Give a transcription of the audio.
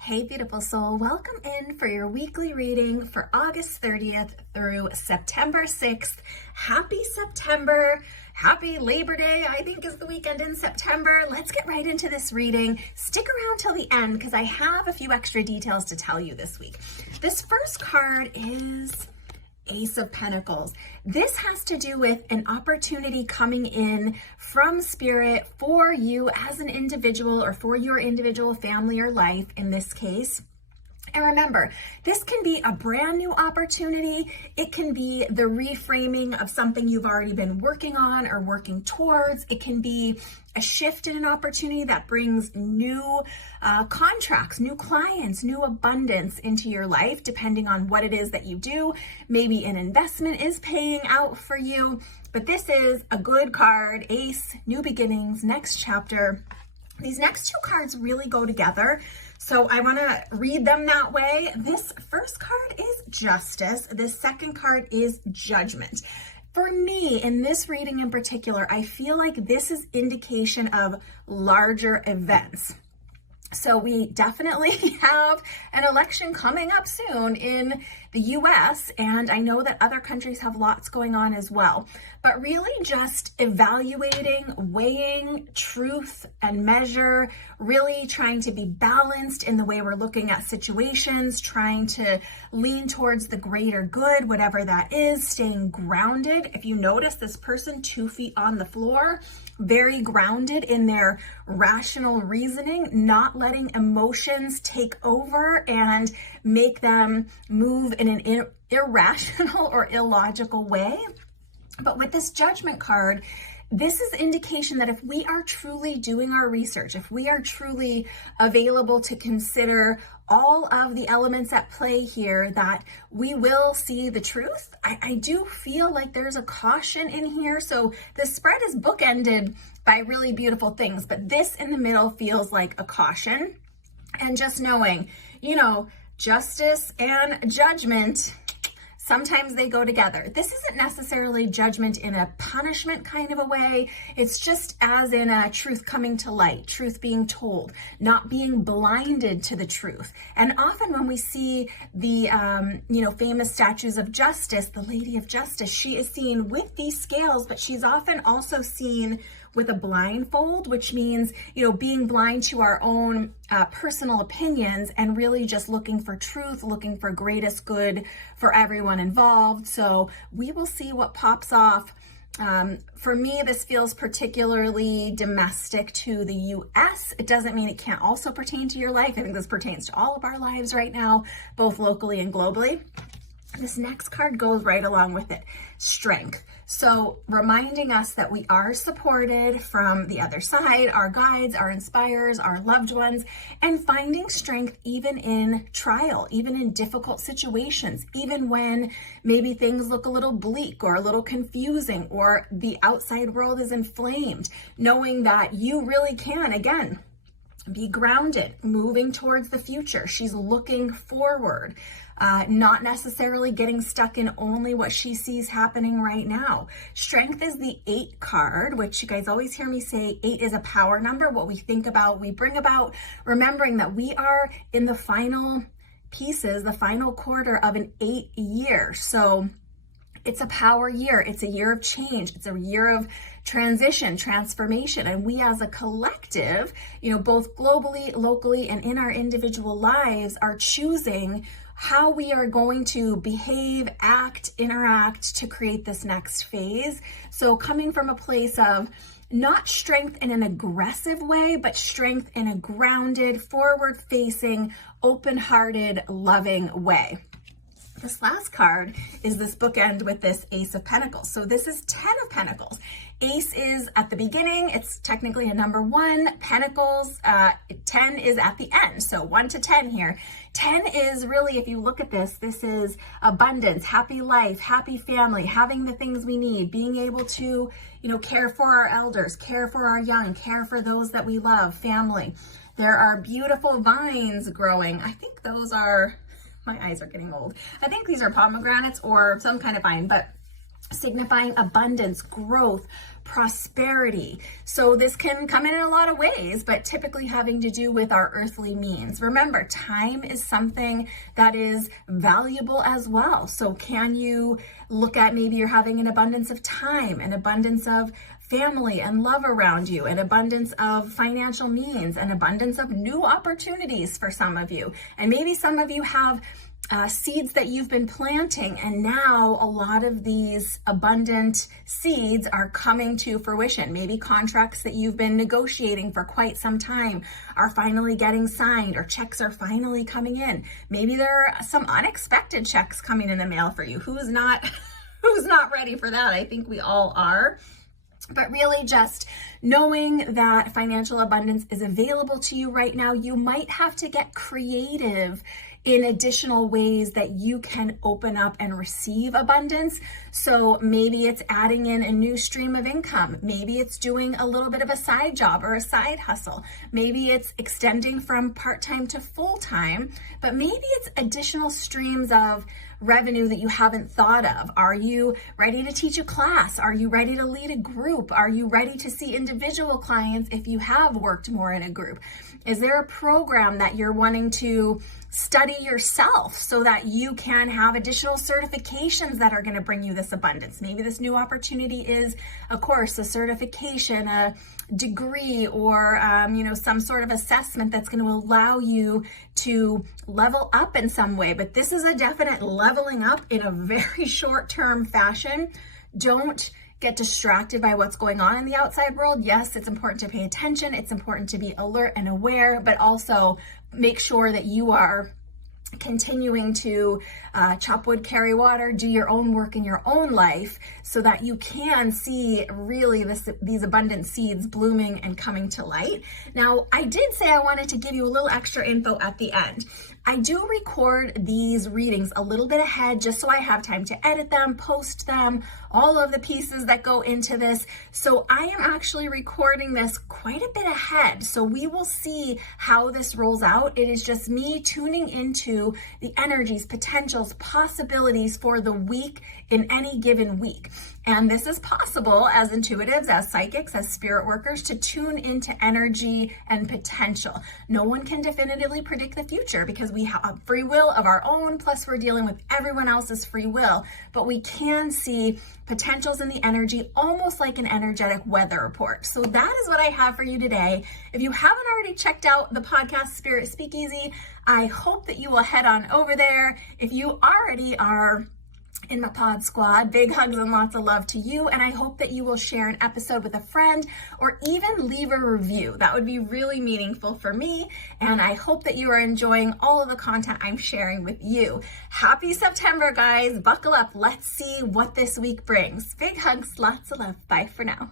Hey, beautiful soul. Welcome in for your weekly reading for August 30th through September 6th. Happy September. Happy Labor Day, I think is the weekend in September. Let's get right into this reading. Stick around till the end because I have a few extra details to tell you this week. This first card is Ace of Pentacles. This has to do with an opportunity coming in from Spirit for you as an individual or for your individual family or life in this case. And remember, this can be a brand new opportunity. It can be the reframing of something you've already been working on or working towards. It can be a shift in an opportunity that brings new contracts, new clients, new abundance into your life, depending on what it is that you do. Maybe an investment is paying out for you, but this is a good card. Ace, new beginnings, next chapter. These next two cards really go together, so I want to read them that way. This first card is Justice. This second card is Judgment. For me, in this reading in particular, I feel like this is indication of larger events. So we definitely have an election coming up soon in the US, and I know that other countries have lots going on as well. But really just evaluating, weighing truth and measure, really trying to be balanced in the way we're looking at situations, trying to lean towards the greater good, whatever that is, staying grounded. If you notice this person 2 feet on the floor, very grounded in their rational reasoning, not letting emotions take over and make them move in an irrational or illogical way. But with this Judgment card, this is indication that if we are truly doing our research, if we are truly available to consider all of the elements at play here, that we will see the truth. I do feel like there's a caution in here. So the spread is bookended by really beautiful things, but this in the middle feels like a caution. And just knowing, justice and judgment, sometimes they go together. This isn't necessarily judgment in a punishment kind of a way. It's just as in a truth coming to light, truth being told, not being blinded to the truth. And often when we see the, famous statues of justice, the Lady of Justice, she is seen with these scales, but she's often also seen with a blindfold, which means, being blind to our own personal opinions and really just looking for truth, looking for greatest good for everyone involved. So we will see what pops off. For me, this feels particularly domestic to the US. It doesn't mean it can't also pertain to your life. I think this pertains to all of our lives right now, both locally and globally. This next card goes right along with it, Strength. So reminding us that we are supported from the other side, our guides, our inspirers, our loved ones, and finding strength even in trial, even in difficult situations, even when maybe things look a little bleak or a little confusing or the outside world is inflamed, knowing that you really can, again, be grounded, moving towards the future. She's looking forward, not necessarily getting stuck in only what she sees happening right now. Strength is the 8 card, which you guys always hear me say 8 is a power number. What we think about, we bring about, remembering that we are in the final pieces, the final quarter of an 8 year. So it's a power year. It's a year of change. It's a year of transition, transformation. And we as a collective, both globally, locally, and in our individual lives are choosing how we are going to behave, act, interact to create this next phase. So coming from a place of not strength in an aggressive way, but strength in a grounded, forward-facing, open-hearted, loving way. This last card is this bookend with this Ace of Pentacles. So this is 10 of Pentacles. Ace is at the beginning. It's technically a number 1. Pentacles, 10 is at the end. So 1 to 10 here. 10 is really, if you look at this is abundance, happy life, happy family, having the things we need, being able to, care for our elders, care for our young, care for those that we love, family. There are beautiful vines growing. I think those are, my eyes are getting old. I think these are pomegranates or some kind of vine, but signifying abundance, growth, prosperity. So this can come in a lot of ways, but typically having to do with our earthly means. Remember, time is something that is valuable as well. So can you look at, maybe you're having an abundance of time, an abundance of family and love around you, an abundance of financial means, an abundance of new opportunities for some of you. And maybe some of you have seeds that you've been planting, and now a lot of these abundant seeds are coming to fruition. Maybe contracts that you've been negotiating for quite some time are finally getting signed, or checks are finally coming in. Maybe there are some unexpected checks coming in the mail for you. Who's not ready for that? I think we all are. But really just knowing that financial abundance is available to you right now, you might have to get creative in additional ways that you can open up and receive abundance. So maybe it's adding in a new stream of income. Maybe it's doing a little bit of a side job or a side hustle. Maybe it's extending from part-time to full-time, but maybe it's additional streams of revenue that you haven't thought of. Are you ready to teach a class? Are you ready to lead a group? Are you ready to see individual clients if you have worked more in a group? Is there a program that you're wanting to study yourself so that you can have additional certifications that are going to bring you this abundance? Maybe this new opportunity is a course, a certification, a degree, or some sort of assessment that's going to allow you to level up in some way. But this is a definite leveling up in a very short-term fashion. Don't get distracted by what's going on in the outside world. Yes, it's important to pay attention. It's important to be alert and aware, but also make sure that you are continuing to chop wood, carry water, do your own work in your own life so that you can see really these abundant seeds blooming and coming to light. Now, I did say I wanted to give you a little extra info at the end. I do record these readings a little bit ahead just so I have time to edit them, post them, all of the pieces that go into this. So I am actually recording this quite a bit ahead. So we will see how this rolls out. It is just me tuning into the energies, potentials, possibilities for the week in any given week. And this is possible as intuitives, as psychics, as spirit workers, to tune into energy and potential. No one can definitively predict the future because we have free will of our own, plus we're dealing with everyone else's free will. But we can see potentials in the energy, almost like an energetic weather report. So that is what I have for you today. If you haven't already checked out the podcast Spirit Speakeasy, I hope that you will head on over there. If you already are in my pod squad, big hugs and lots of love to you. And I hope that you will share an episode with a friend or even leave a review. That would be really meaningful for me. And I hope that you are enjoying all of the content I'm sharing with you. Happy September, guys. Buckle up. Let's see what this week brings. Big hugs, lots of love. Bye for now.